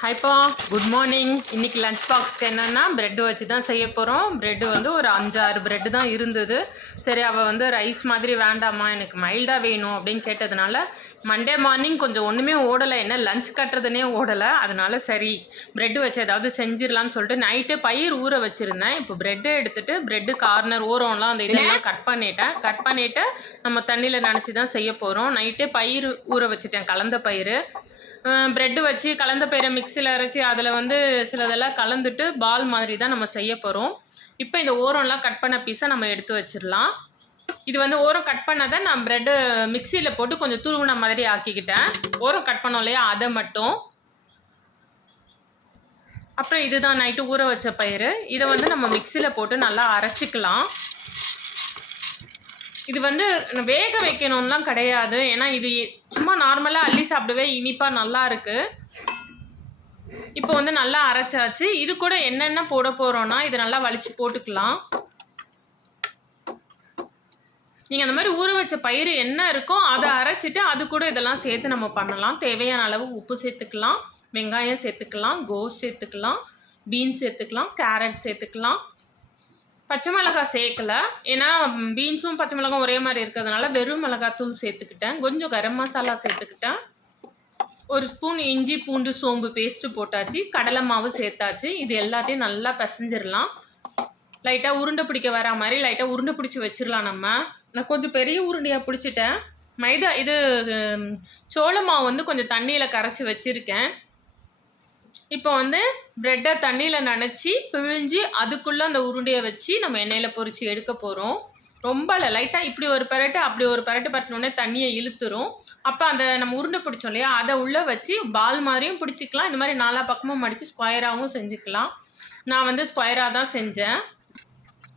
ஹாய்ப்பா, good morning. இன்றைக்கி lunch பாக்ஸ்க்கு என்னென்னா bread வச்சு தான் செய்ய போகிறோம். ப்ரெட்டு வந்து ஒரு 5-6 ப்ரெட்டு தான் இருந்தது. சரி, அவள் வந்து ரைஸ் மாதிரி வேண்டாமா, எனக்கு மைல்டாக வேணும் அப்படின்னு கேட்டதுனால மண்டே மார்னிங் கொஞ்சம் ஒன்றுமே ஓடலை, என்ன லஞ்ச் கட்டுறதுனே ஓடலை. அதனால சரி ப்ரெட்டு வச்சு ஏதாவது செஞ்சிடலான்னு சொல்லிட்டு நைட்டு பயிர் ஊற வச்சுருந்தேன். இப்போ ப்ரெட்டை எடுத்துகிட்டு ப்ரெட்டு கார்னர் ஊறம்லாம் அந்த இதெல்லாம் கட் பண்ணிவிட்டு நம்ம தண்ணியில் நனைச்சி தான் செய்ய போகிறோம். நைட்டே பயிர் ஊற வச்சுட்டேன், கலந்த பயிர். ப்ரெட்டு வச்சு கலந்த பயிரை மிக்சியில் அரைச்சி அதில் வந்து சிலதெல்லாம் கலந்துட்டு பால் மாதிரி தான் நம்ம செய்ய போகிறோம். இப்போ இந்த ஓரம்லாம் கட் பண்ண பீஸை நம்ம எடுத்து வச்சிடலாம். இது வந்து ஓரம் கட் பண்ணதை நான் ப்ரெட்டு மிக்சியில் போட்டு கொஞ்சம் துருவின மாதிரி ஆக்கிக்கிட்டேன். ஓரம் கட் பண்ணோம் இல்லையா, அதை மட்டும். அப்புறம் இதுதான் நைட்டு ஊற வச்ச பயிர். இதை வந்து நம்ம மிக்சியில் போட்டு நல்லா அரைச்சிக்கலாம். இது வந்து வேக வைக்கணும்லாம் கிடையாது, ஏன்னா இது சும்மா நார்மலாக அள்ளி சாப்பிடவே இனிப்பாக நல்லா இருக்குது. இப்போ வந்து நல்லா அரைச்சாச்சு. இது கூட என்னென்ன போட போகிறோன்னா இதை நல்லா வலிச்சு போட்டுக்கலாம். நீங்கள் அந்த மாதிரி ஊற வச்ச பயிர் என்ன இருக்கோ அதை அரைச்சிட்டு அது கூட இதெல்லாம் சேர்த்து நம்ம பண்ணலாம். தேவையான அளவு உப்பு சேர்த்துக்கலாம், வெங்காயம் சேர்த்துக்கலாம், கோஸ் சேர்த்துக்கலாம், பீன்ஸ் சேர்த்துக்கலாம், கேரட் சேர்த்துக்கலாம். பச்சை மிளகாய் சேர்க்கல, ஏன்னா பீன்ஸும் பச்சை மிளகாய் ஒரே மாதிரி இருக்கிறதுனால வெறும் மிளகாத்தூள் சேர்த்துக்கிட்டேன். கொஞ்சம் கரம் மசாலா சேர்த்துக்கிட்டேன். ஒரு ஸ்பூன் இஞ்சி பூண்டு சோம்பு பேஸ்ட்டு போட்டாச்சு. கடலை மாவு சேர்த்தாச்சு. இது எல்லாத்தையும் நல்லா பிசைஞ்சிடலாம். லைட்டாக உருண்டை பிடிக்க வரா மாதிரி லைட்டாக உருண்டை பிடிச்சி வச்சிடலாம். நான் கொஞ்சம் பெரிய உருண்டையாக பிடிச்சிட்டேன். மைதா இது சோள மாவு வந்து கொஞ்சம் தண்ணியில் கரைச்சி வச்சுருக்கேன். இப்போ வந்து ப்ரெட்டை தண்ணியில் நனைச்சி பிழிஞ்சு அதுக்குள்ளே அந்த உருண்டையை வச்சு நம்ம எண்ணெயில் பொரித்து எடுக்க போகிறோம். ரொம்ப இல்லை, லைட்டாக இப்படி ஒரு பரட்டு அப்படி ஒரு பரட்டு பரட்டினோடனே தண்ணியை இழுத்துரும். அப்போ அந்த நம்ம உருண்டை பிடிச்சோம் இல்லையா, அதை உள்ளே வச்சு பால் மாதிரியும் பிடிச்சிக்கலாம். இந்த மாதிரி நாலா பக்கமும் மடித்து ஸ்கொயராகவும் செஞ்சுக்கலாம். நான் வந்து ஸ்கொயராக தான் செஞ்சேன்.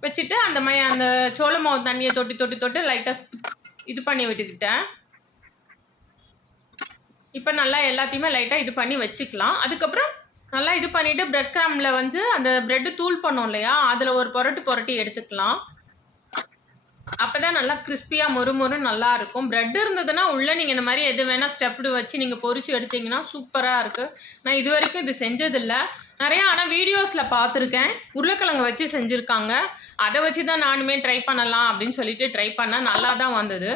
வச்சுட்டு அந்த சோள மாவு தண்ணியை தொட்டு லைட்டாக இது பண்ணி விட்டுக்கிட்டேன். இப்போ நல்லா எல்லாத்தையுமே லைட்டாக இது பண்ணி வச்சுக்கலாம். அதுக்கப்புறம் நல்லா இது பண்ணிவிட்டு ப்ரெட் கிராமில் வந்து அந்த ப்ரெட்டு தூள் பண்ணோம் இல்லையா, அதில் ஒரு புரட்டி எடுத்துக்கலாம். அப்போ தான் நல்லா கிறிஸ்பியாக மொறு நல்லாயிருக்கும். ப்ரெட் இருந்ததுன்னா உள்ளே நீங்கள் இந்த மாதிரி எது வேணால் ஸ்டெஃப்டு வச்சு நீங்கள் பொரிச்சு எடுத்திங்கன்னா சூப்பராக இருக்குது. நான் இது வரைக்கும் இது செஞ்சதில்லை நிறையா, ஆனால் வீடியோஸில் பார்த்துருக்கேன். உருளைக்கிழங்கு வச்சு செஞ்சுருக்காங்க. அதை வச்சு தான் நானுமே ட்ரை பண்ணலாம் அப்படின்னு சொல்லிட்டு ட்ரை பண்ணேன். நல்லா தான் வந்தது.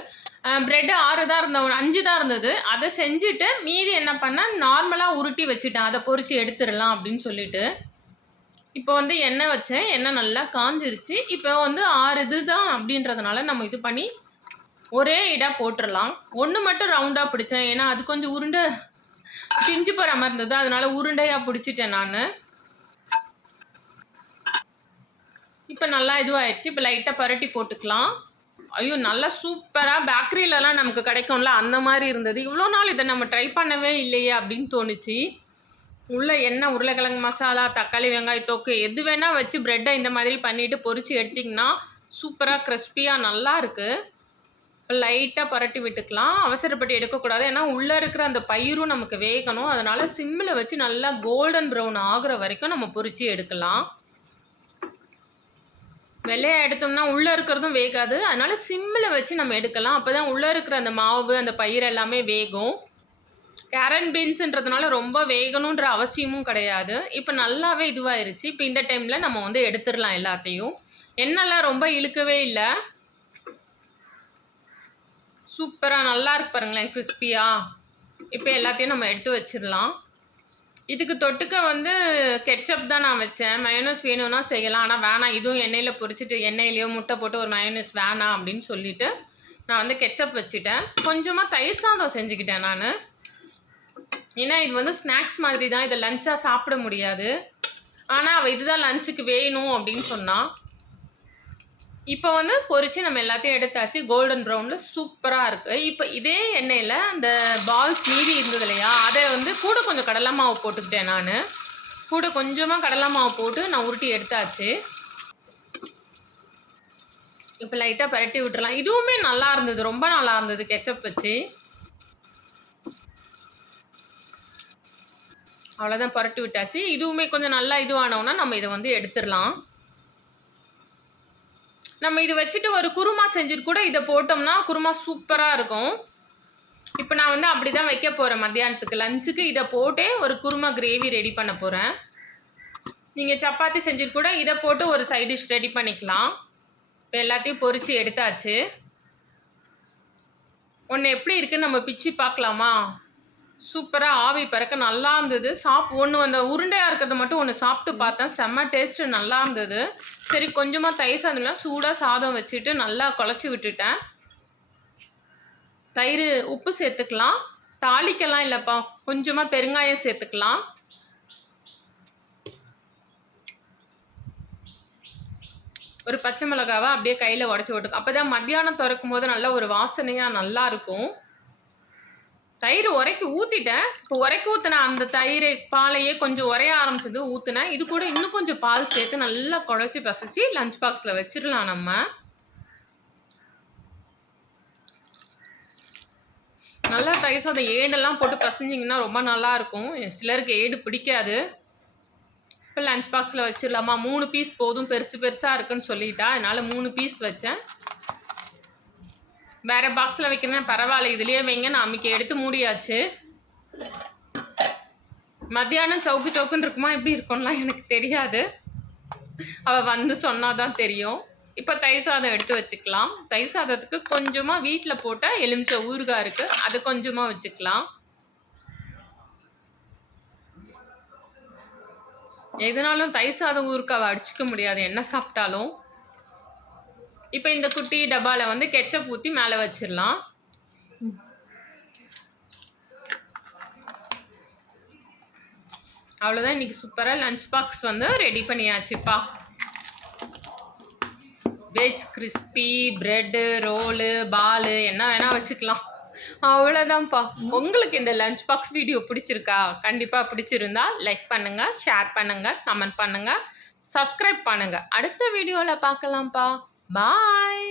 ப்ரெட்டு 6 தான் இருந்தது, 5 தான் இருந்தது. அதை செஞ்சுட்டு மீதி என்ன பண்ணேன், நார்மலாக உருட்டி வச்சுட்டேன். அதை பொரித்து எடுத்துடலாம் அப்படின்னு சொல்லிட்டு. இப்போ வந்து எண்ணெய் வச்சேன், எண்ணெய் நல்லா காஞ்சிருச்சு. இப்போ வந்து 6 இது தான் அப்படின்றதுனால நம்ம இது பண்ணி ஒரே இடாக போட்டுடலாம். ஒன்று மட்டும் ரவுண்டாக பிடிச்சேன், ஏன்னா அது கொஞ்சம் உருண்டை பிஞ்சு போகிற மாதிரி இருந்தது, அதனால உருண்டையாக பிடிச்சிட்டேன் நான். இப்போ நல்லா இதுவாகிடுச்சு. இப்போ லைட்டாக பரட்டி போட்டுக்கலாம். ஐயோ, நல்லா சூப்பராக பேக்கரியிலலாம் நமக்கு கிடைக்கும்ல அந்த மாதிரி இருந்தது. இவ்வளோ நாள் இதை நம்ம ட்ரை பண்ணவே இல்லையே அப்படின்னு தோணுச்சு. உள்ள எண்ணெய், உருளைக்கிழங்கு மசாலா, தக்காளி, வெங்காய தொக்கு எது வேணால் வச்சு ப்ரெட்டை இந்த மாதிரி பண்ணிவிட்டு பொரித்து எடுத்திங்கன்னா சூப்பராக கிறிஸ்பியாக நல்லா இருக்குது. இப்போ லைட்டாக பரட்டி விட்டுக்கலாம். அவசரப்பட்டு எடுக்கக்கூடாது, ஏன்னா உள்ளே இருக்கிற அந்த பயிரும் நமக்கு வேகணும். அதனால் சிம்மில் வச்சு நல்லா கோல்டன் ப்ரௌன் ஆகுற வரைக்கும் நம்ம பொரித்து எடுக்கலாம். வெள்ளையாக எடுத்தோம்னா உள்ளே இருக்கிறதும் வேகாது, அதனால் சிம்மில் வச்சு நம்ம எடுக்கலாம். அப்போ தான் உள்ளே இருக்கிற அந்த மாவு, அந்த பயிர் எல்லாமே வேகும். கேரட் பீன்ஸுன்றதுனால ரொம்ப வேகணுன்ற அவசியமும் கிடையாது. இப்போ நல்லாவே இதுவாயிருச்சு. இப்போ இந்த டைமில் நம்ம வந்து எடுத்துடலாம் எல்லாத்தையும். எண்ணெய்லாம் ரொம்ப இழுக்கவே இல்லை, சூப்பராக நல்லா இருக்கு பாருங்களேன், கிறிஸ்பியாக. இப்போ எல்லாத்தையும் நம்ம எடுத்து வச்சிடலாம். இதுக்கு தொட்டுக்க வந்து கெட்சப் தான் நான் வச்சேன். மயோனஸ் வேணும்னா செய்யலாம், ஆனால் வேணாம், இதுவும் எண்ணெயில் பொரிச்சிட்டு எண்ணெயிலையோ முட்டை போட்டு ஒரு மயோனஸ் வேணாம் அப்படின்னு சொல்லிவிட்டு நான் வந்து கெட்சப் வச்சுட்டேன். கொஞ்சமாக தயிர் சாதம் செஞ்சுக்கிட்டேன் நான், ஏன்னா இது வந்து ஸ்நாக்ஸ் மாதிரி தான், இதை லஞ்சாக சாப்பிட முடியாது. ஆனால் அவள் இதுதான் லஞ்சுக்கு வேணும் அப்படின்னு சொன்னான். இப்போ வந்து பொரித்து நம்ம எல்லாத்தையும் எடுத்தாச்சு. கோல்டன் ப்ரௌனில் சூப்பராக இருக்குது. இப்போ இதே எண்ணெயில் அந்த பால்ஸ் மீதி இருந்தது இல்லையா, அதை வந்து கூட கொஞ்சம் கடலை மாவு போட்டுக்கிட்டேன். நான் கூட கொஞ்சமாக கடலை மாவு போட்டு நான் உருட்டி எடுத்தாச்சு. இப்போ லைட்டாக பரட்டி விட்டுறலாம். இதுவுமே நல்லா இருந்தது, ரொம்ப நல்லா இருந்தது கெச்சப் வச்சு. அவ்வளோதான், பரட்டி விட்டாச்சு. இதுவுமே கொஞ்சம் நல்லா இதுவானோன்னா நம்ம இதை வந்து எடுத்துடலாம். நம்ம இது வச்சுட்டு ஒரு குருமா செஞ்சுட்டு கூட இதை போட்டோம்னா குருமா சூப்பராக இருக்கும். இப்போ நான் வந்து அப்படி தான் வைக்க போகிறேன். மத்தியானத்துக்கு லஞ்சுக்கு இதை போட்டே ஒரு குருமா கிரேவி ரெடி பண்ண போகிறேன். நீங்கள் சப்பாத்தி செஞ்சுட்டு கூட இதை போட்டு ஒரு சைட் டிஷ் ரெடி பண்ணிக்கலாம். இப்போ எல்லாத்தையும் பொரித்து எடுத்தாச்சு. ஒன்று எப்படி இருக்குன்னு நம்ம பிச்சு பார்க்கலாமா? சூப்பராக ஆவி பறக்க நல்லா இருந்தது. ஒன்று அந்த உருண்டையாக இருக்கிறத மட்டும் ஒன்று சாப்பிட்டு பார்த்தேன். செம்ம டேஸ்ட்டு நல்லா இருந்தது. சரி கொஞ்சமாக தயிர் சாதம்லாம் சூடாக சாதம் வச்சுட்டு நல்லா குழச்சி விட்டுட்டேன். தயிர் உப்பு சேர்த்துக்கலாம். தாளிக்கலாம் இல்லைப்பா, கொஞ்சமாக பெருங்காயம் சேர்த்துக்கலாம். ஒரு பச்சை மிளகாவை அப்படியே கையில் உடச்சி விட்டுக்கும். அப்போ தான் மத்தியானம் திறக்கும் போது நல்லா ஒரு வாசனையாக நல்லாயிருக்கும். தயிர் உரைக்கி ஊற்றிட்டேன். இப்போ உரைக்கி ஊற்றின அந்த தயிர் பாலையே கொஞ்சம் உரைய ஆரம்பிச்சது ஊற்றினேன். இது கூட இன்னும் கொஞ்சம் பால் சேர்த்து நல்லா குழச்சி பசைச்சி லஞ்ச் பாக்ஸில் வச்சிடலாம். நம்ம நல்லா தயிர் சாதம் ஏடெல்லாம் போட்டு பசைஞ்சிங்கன்னா ரொம்ப நல்லாயிருக்கும். சிலருக்கு ஏடு பிடிக்காது. இப்போ லஞ்ச் பாக்ஸில் வச்சிடலாமா? 3 பீஸ் போதும், பெருசு பெருசாக இருக்குன்னு சொல்லிட்டா, அதனால் 3 பீஸ் வச்சேன். வேறு பாக்ஸில் வைக்கிறேன் பரவாயில்ல, இதுலேயே வைங்க. நான் அன்றைக்கி எடுத்து மூடியாச்சு. மத்தியானம் சவுக்கு சவுக்குன்னு இருக்குமா எப்படி இருக்கும்லாம் எனக்கு தெரியாது. அவள் வந்து சொன்னால் தான் தெரியும். இப்போ தயிர் சாதம் எடுத்து வச்சுக்கலாம். தயிர் சாதத்துக்கு கொஞ்சமாக வீட்டில் போட்டால் எலுமிச்சை ஊறுகாய் இருக்குது, அது கொஞ்சமாக வச்சுக்கலாம். எதுனாலும் தயிர் சாதம் ஊறுகாவை அடிச்சிக்க முடியாது என்ன சாப்பிட்டாலும். இப்போ இந்த குட்டி டப்பாவில் வந்து கெச்சப் ஊற்றி மேலே வச்சிடலாம். அவ்வளோதான். இன்றைக்கி சூப்பராக லஞ்ச் பாக்ஸ் வந்து ரெடி பண்ணியாச்சுப்பா. Veg crispy bread roll ball என்ன வேணால் வச்சுக்கலாம். அவ்வளோதான்ப்பா. உங்களுக்கு இந்த லஞ்ச் பாக்ஸ் வீடியோ பிடிச்சிருக்கா? கண்டிப்பாக பிடிச்சிருந்தா லைக் பண்ணுங்கள், ஷேர் பண்ணுங்கள், கமெண்ட் பண்ணுங்கள், சப்ஸ்கிரைப் பண்ணுங்கள். அடுத்த வீடியோவில் பார்க்கலாம்ப்பா. பாய்.